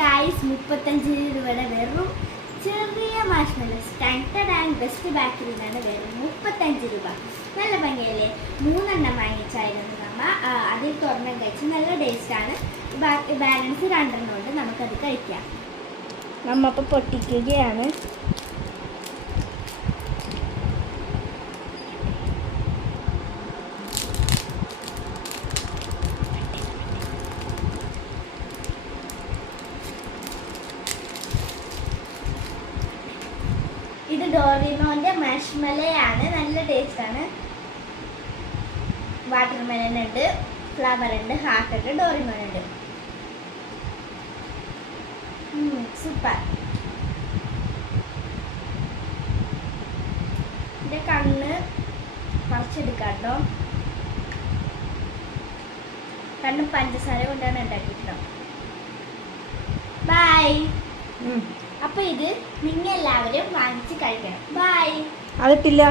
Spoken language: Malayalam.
ഗായ്സ് 35 രൂപയുടെ വെറും ചെറിയ മാഷ്മെല്ലോസ് ആൻഡ് ബെസ്റ്റ് ബാക്കിൽ നിന്നാണ് വെറും 35 രൂപ. നല്ല ഭംഗിയല്ലേ? 3 എണ്ണം വാങ്ങിച്ചായിരുന്നു നമ്മ. അതിൽ തുറന്നും കഴിച്ച് നല്ല ടേസ്റ്റാണ്. ബാലൻസ് 2 എണ്ണം ഉണ്ട്, നമുക്കത് കഴിക്കാം. നമ്മ അപ്പോൾ പൊട്ടിക്കുകയാണ്. ഇത് ഡോറിമോന്റെ മാഷ്മലയാണ്. നല്ല ടേസ്റ്റാണ്. വാട്ടർമെലൻ ഉണ്ട്, ഫ്ലവർ ഉണ്ട്, ഹാർട്ട് ഉണ്ട്, ഡോറിമോൻ ഉണ്ട്. സൂപ്പർ. എൻ്റെ കണ്ണ് പറിച്ചെടുക്കാട്ടോ. കണ്ണ് പഞ്ചസാര കൊണ്ടാണ് ഉണ്ടാക്കിട്ടോ. ബൈ. അപ്പൊ ഇത് നിങ്ങൾ എല്ലാവരും വാങ്ങിച്ച് കഴിക്കണം. ബൈ. അതിട്ടില്ല.